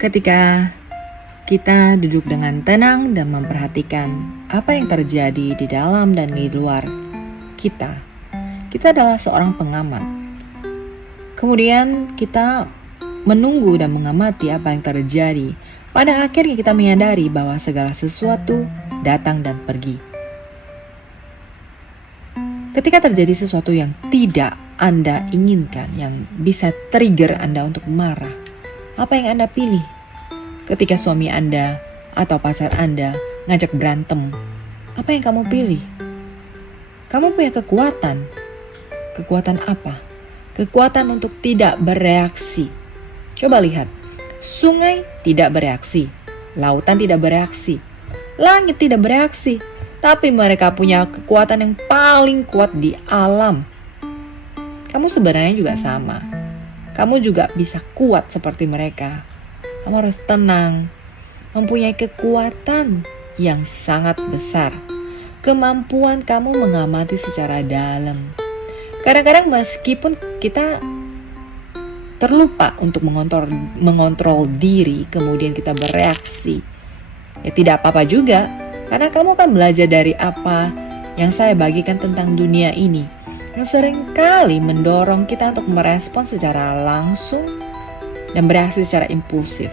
Ketika kita duduk dengan tenang dan memperhatikan apa yang terjadi di dalam dan di luar kita adalah seorang pengamat. Kemudian kita menunggu dan mengamati apa yang terjadi. Pada akhirnya kita menyadari bahwa segala sesuatu datang dan pergi. Ketika terjadi sesuatu yang tidak Anda inginkan, yang bisa trigger Anda untuk marah, apa yang Anda pilih? Ketika suami Anda atau pacar Anda ngajak berantem, apa yang kamu pilih? Kamu punya kekuatan. Kekuatan apa? Kekuatan untuk tidak bereaksi. Coba lihat, sungai tidak bereaksi, lautan tidak bereaksi, langit tidak bereaksi, tapi mereka punya kekuatan yang paling kuat di alam. Kamu sebenarnya juga sama. Kamu juga bisa kuat seperti mereka. Kamu harus tenang, mempunyai kekuatan yang sangat besar. Kemampuan kamu mengamati secara dalam. Kadang-kadang meskipun kita terlupa untuk mengontrol diri, kemudian kita bereaksi, ya tidak apa-apa juga, karena kamu akan belajar dari apa yang saya bagikan tentang dunia ini, yang seringkali mendorong kita untuk merespon secara langsung dan bereaksi secara impulsif.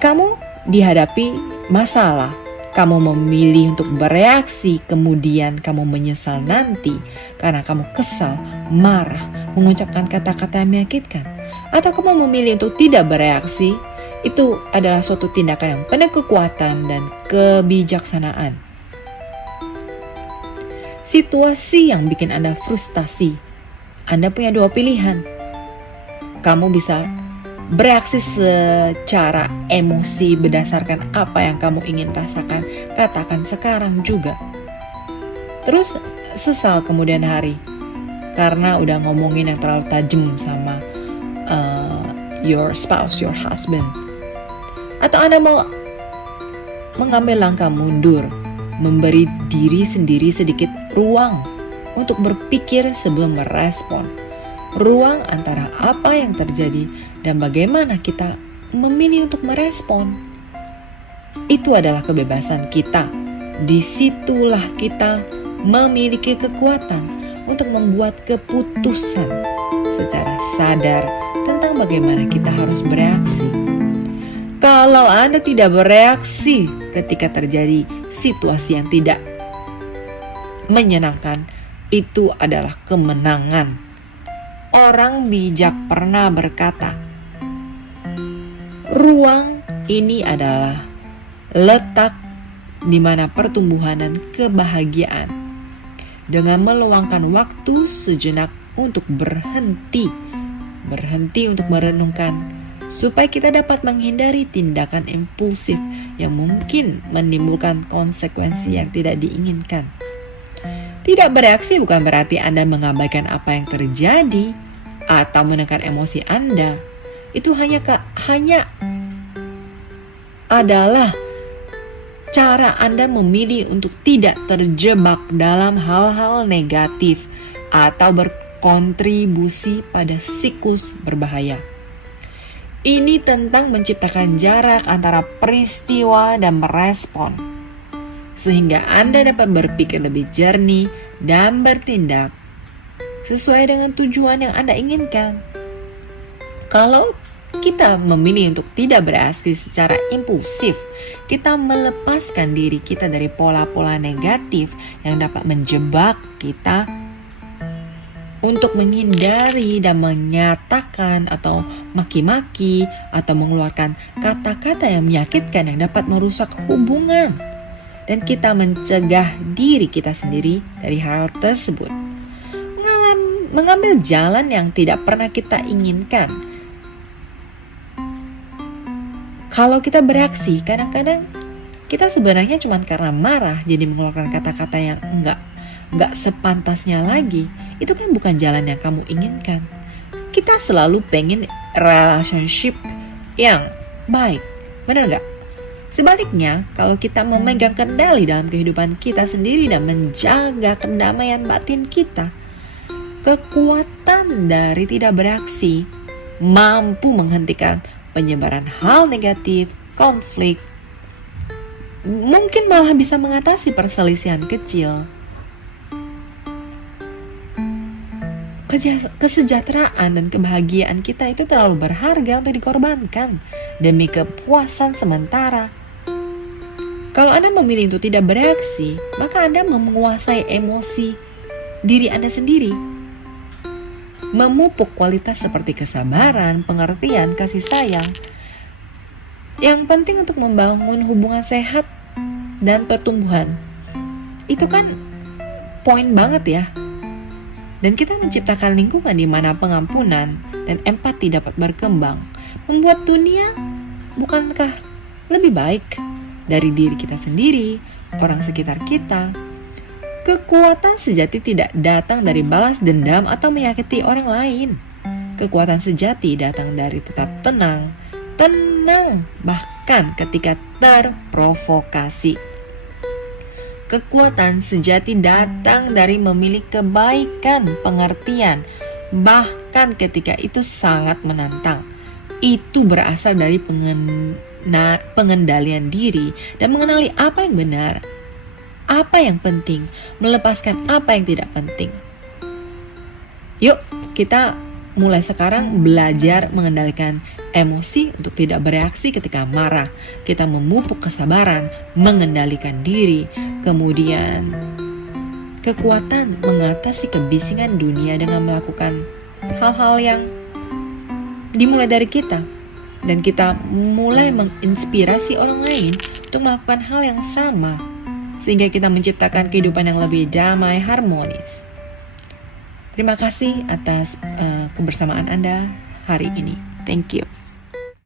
Kamu dihadapi masalah, kamu memilih untuk bereaksi, kemudian kamu menyesal nanti karena kamu kesal, marah, mengucapkan kata-kata yang menyakitkan, atau kamu memilih untuk tidak bereaksi. Itu adalah suatu tindakan yang penuh kekuatan dan kebijaksanaan. Situasi yang bikin Anda frustasi, Anda punya dua pilihan. Kamu bisa bereaksi secara emosi berdasarkan apa yang kamu ingin rasakan, katakan sekarang juga. Terus sesal kemudian hari karena udah ngomongin yang terlalu tajam sama your spouse, your husband. Atau Anda mau mengambil langkah mundur, memberi diri sendiri sedikit ruang untuk berpikir sebelum merespon. Ruang antara apa yang terjadi dan bagaimana kita memilih untuk merespon. Itu adalah kebebasan kita. Disitulah kita memiliki kekuatan untuk membuat keputusan secara sadar tentang bagaimana kita harus bereaksi. Kalau Anda tidak bereaksi ketika terjadi situasi yang tidak menyenangkan, itu adalah kemenangan. Orang bijak pernah berkata, ruang ini adalah letak di mana pertumbuhan dan kebahagiaan. Dengan meluangkan waktu sejenak untuk berhenti untuk merenungkan, supaya kita dapat menghindari tindakan impulsif yang mungkin menimbulkan konsekuensi yang tidak diinginkan. Tidak bereaksi bukan berarti Anda mengabaikan apa yang terjadi atau menekan emosi Anda. Itu hanya adalah cara Anda memilih untuk tidak terjebak dalam hal-hal negatif atau berkontribusi pada siklus berbahaya. Ini tentang menciptakan jarak antara peristiwa dan merespon, sehingga Anda dapat berpikir lebih jernih dan bertindak sesuai dengan tujuan yang Anda inginkan. Kalau kita memilih untuk tidak bereaksi secara impulsif, kita melepaskan diri kita dari pola-pola negatif yang dapat menjebak kita untuk menghindari dan menyatakan atau maki-maki atau mengeluarkan kata-kata yang menyakitkan yang dapat merusak hubungan. Dan kita mencegah diri kita sendiri dari hal tersebut. Mengambil jalan yang tidak pernah kita inginkan. Kalau kita bereaksi, kadang-kadang kita sebenarnya cuma karena marah jadi mengeluarkan kata-kata yang enggak sepantasnya lagi. Itu kan bukan jalan yang kamu inginkan. Kita selalu pengen relationship yang baik, benar nggak? Sebaliknya, kalau kita memegang kendali dalam kehidupan kita sendiri dan menjaga kedamaian batin kita, kekuatan dari tidak bereaksi mampu menghentikan penyebaran hal negatif, konflik, mungkin malah bisa mengatasi perselisihan kecil. Kesejahteraan dan kebahagiaan kita itu terlalu berharga untuk dikorbankan demi kepuasan sementara. Kalau Anda memilih untuk tidak bereaksi, maka Anda menguasai emosi diri Anda sendiri. Memupuk kualitas seperti kesabaran, pengertian, kasih sayang. Yang penting untuk membangun hubungan sehat dan pertumbuhan. Itu kan poin banget ya. Dan kita menciptakan lingkungan di mana pengampunan dan empati dapat berkembang, membuat dunia bukankah lebih baik dari diri kita sendiri, orang sekitar kita. Kekuatan sejati tidak datang dari balas dendam atau menyakiti orang lain. Kekuatan sejati datang dari tetap tenang bahkan ketika terprovokasi. Kekuatan sejati datang dari memilih kebaikan, pengertian, bahkan ketika itu sangat menantang. Itu berasal dari pengendalian diri dan mengenali apa yang benar, apa yang penting, melepaskan apa yang tidak penting. Yuk, kita mulai sekarang belajar mengendalikan emosi untuk tidak bereaksi ketika marah. Kita memupuk kesabaran, mengendalikan diri, kemudian kekuatan mengatasi kebisingan dunia dengan melakukan hal-hal yang dimulai dari kita. Dan kita mulai menginspirasi orang lain untuk melakukan hal yang sama, sehingga kita menciptakan kehidupan yang lebih damai, harmonis. Terima kasih atas kebersamaan Anda hari ini. Thank you.